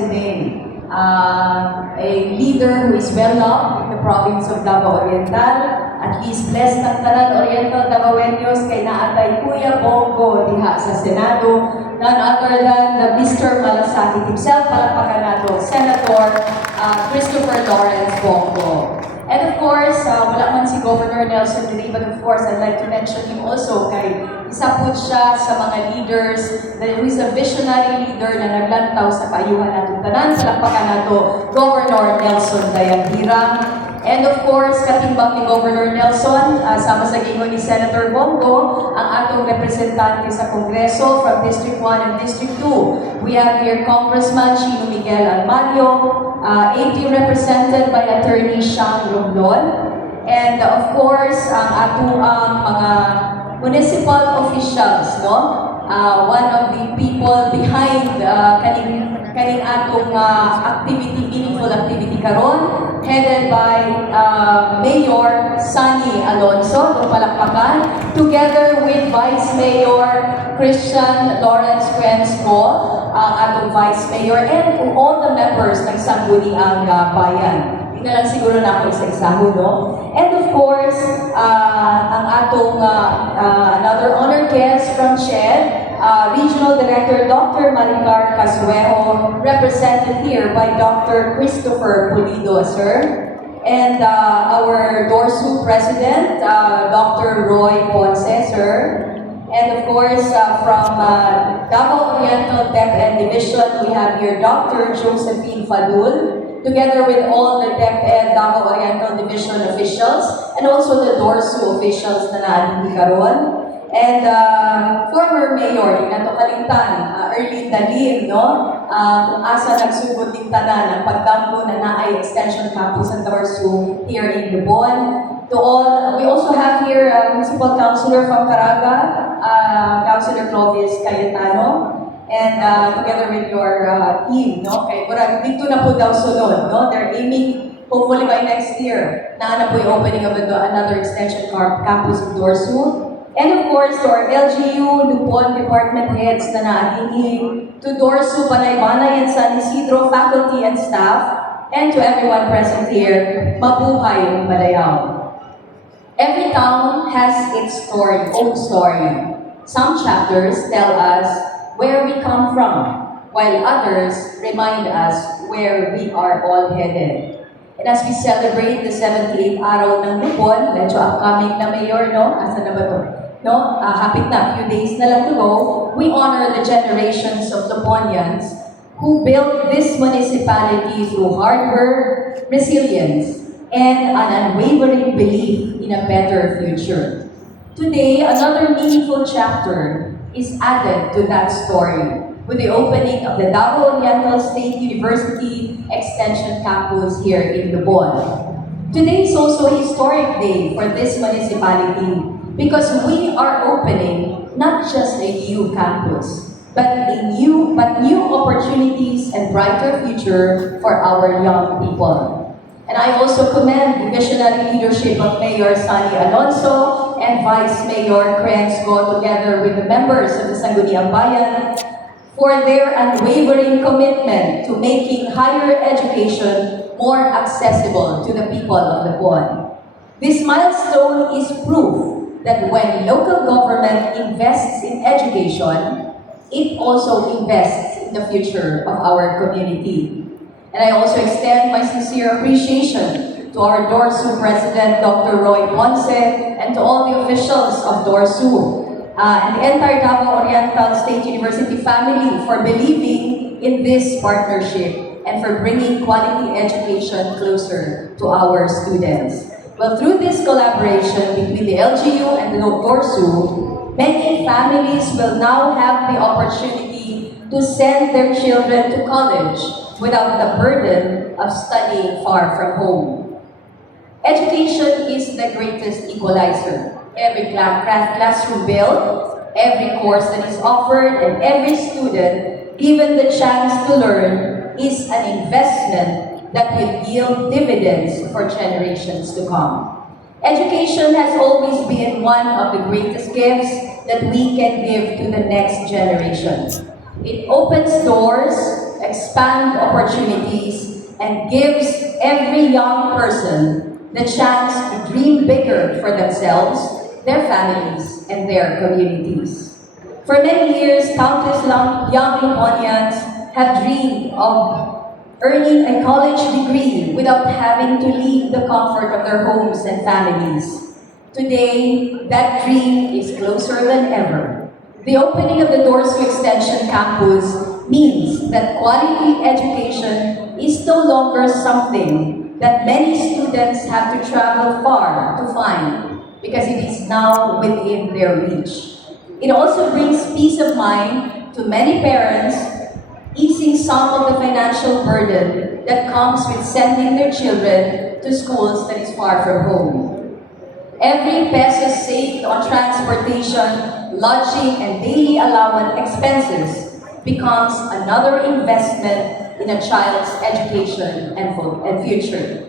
today. A leader who is well loved in the province of Davao Oriental, at least blessed ng tanan Oriental Davaoenos kay naatay Kuya Bongo diha sa Senado, none other than the Mr. Malasakit himself, palakpakan nato, Senator Christopher Lawrence Bongo. And of course, wala man si Governor Nelson today, but of course, I'd like to mention him also kay isa po siya sa mga leaders who is a visionary leader na naglantaw sa kaayuhan natong tanan. Palakpakan nato, Governor Nelson Dayanhirang. And of course, katimbang ni Governor Nelson, sama sa gingon ni Senator Bongo, ang atong representante sa Kongreso from District 1 and District 2. We have here Congressman Chino Miguel Almario, AP represented by Attorney Shang Romblon, and of course, ang atong mga municipal officials, no? One of the people behind kaning atong activity, meaningful activity karon, headed by Mayor Sunny Alonso, itong palakpakan, together with Vice Mayor Christian Lawrence Quensco, ang atong Vice Mayor, and all the members ng Sangguniang Bayan. Tingnan lang siguro na ako isa-isaho, no? And of course, ang atong another honored guest from SHED, Regional Director Dr. Maricar Casuejo, represented here by Dr. Christopher Pulido, sir. And our DORSU President, Dr. Roy Ponce, sir. And of course, from Davao Oriental DepEd Division, we have here Dr. Josephine Fadul, together with all the DepEd Davao Oriental Division officials, and also the DORSU officials na natin karon. And former Mayor, di nato kalimtan, Erlyn Dalim, no? Kung asa nagsugod din tanan ang pagdamgo na naay Extension Campus ng DORSU here in Lubon. To all, we also have here Municipal Councilor from Caraga, Councilor Clovis Cayetano, and together with your team, no? Kay murag dito na po daw sunod, no? They're aiming, hopefully by next year, na po yung opening of another extension campus of DORSU. And of course, to our LGU, Lupon department heads na naatingin, to DORSU, Panay-Banay, and San Isidro faculty and staff, and to everyone present here, mabuhay Malayao. Every town has its own story. Some chapters tell us where we come from, while others remind us where we are all headed. And as we celebrate the 78th araw ng Lupon, medyo upcoming na Mayor, no? Asa na ba ito? No? Hapit na, few days na lang to go, we honor the generations of Luponians who built this municipality through hard work, resilience, and an unwavering belief in a better future. Today, another meaningful chapter is added to that story with the opening of the Davao Oriental State University Extension Campus here in Lubon. Today is also a historic day for this municipality because we are opening not just a new campus, but new opportunities and brighter future for our young people. And I also commend the visionary leadership of Mayor Sunny Alonso and Vice Mayor Quensco, together with the members of the Sangguniang Bayan, for their unwavering commitment to making higher education more accessible to the people of Lupon. This milestone is proof that when local government invests in education, it also invests in the future of our community. And I also extend my sincere appreciation to our DORSU President, Dr. Roy Ponce, and to all the officials of DORSU, and the entire Davao Oriental State University family for believing in this partnership and for bringing quality education closer to our students. Well, through this collaboration between the LGU and the DORSU, many families will now have the opportunity to send their children to college without the burden of studying far from home. Education is the greatest equalizer. Every classroom built, every course that is offered, and every student given the chance to learn is an investment that will yield dividends for generations to come. Education has always been one of the greatest gifts that we can give to the next generation. It opens doors, expand opportunities, and gives every young person the chance to dream bigger for themselves, their families, and their communities. For many years, countless young Luponians have dreamed of earning a college degree without having to leave the comfort of their homes and families. Today, that dream is closer than ever. The opening of the doors to Extension Campus means that quality education is no longer something that many students have to travel far to find because it is now within their reach. It also brings peace of mind to many parents, easing some of the financial burden that comes with sending their children to schools that is far from home. Every peso saved on transportation, lodging, and daily allowance expenses becomes another investment in a child's education and future.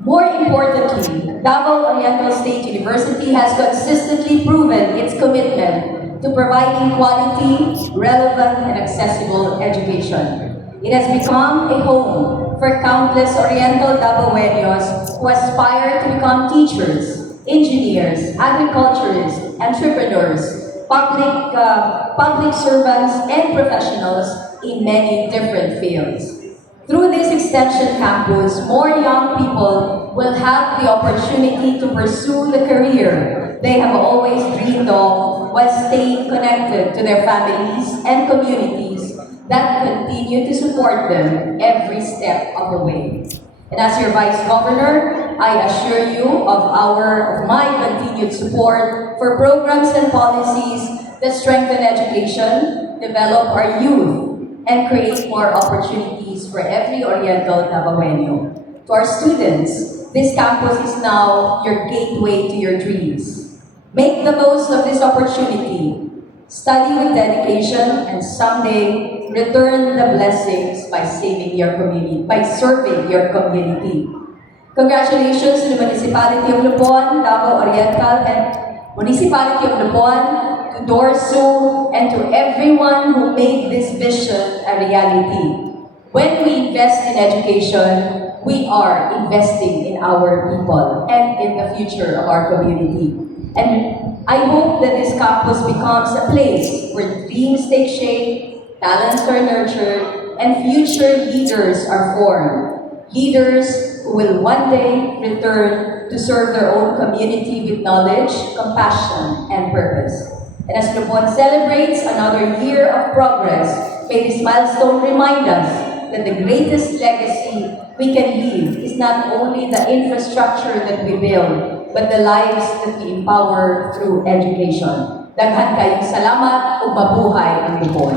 More importantly, Davao Oriental State University has consistently proven its commitment to providing quality, relevant, and accessible education. It has become a home for countless Oriental Davaoenos who aspire to become teachers, engineers, agriculturists, entrepreneurs, public servants, and professionals in many different fields. Through this extension campus, more young people will have the opportunity to pursue the career they have always dreamed of while staying connected to their families and communities that continue to support them every step of the way. And as your Vice Governor, I assure you of my continued support for programs and policies that strengthen education, develop our youth, and create more opportunities for every Oriental Davaoeno. To our students, this campus is now your gateway to your dreams. Make the most of this opportunity. Study with dedication, and someday return the blessings by serving your community. Congratulations to the Municipality of Lupon, Davao Oriental, and Municipality of Lupon, to Dorsu, and to everyone who made this vision a reality. When we invest in education, we are investing in our people and in the future of our community. And I hope that this campus becomes a place where dreams take shape, talents are nurtured, and future leaders are formed. Leaders who will one day return to serve their own community with knowledge, compassion, and purpose. And as Lupon celebrates another year of progress, may this milestone remind us that the greatest legacy we can leave is not only the infrastructure that we build, but the lives that we empower through education. Daghan kayong salamat ug mabuhay ang Lupon.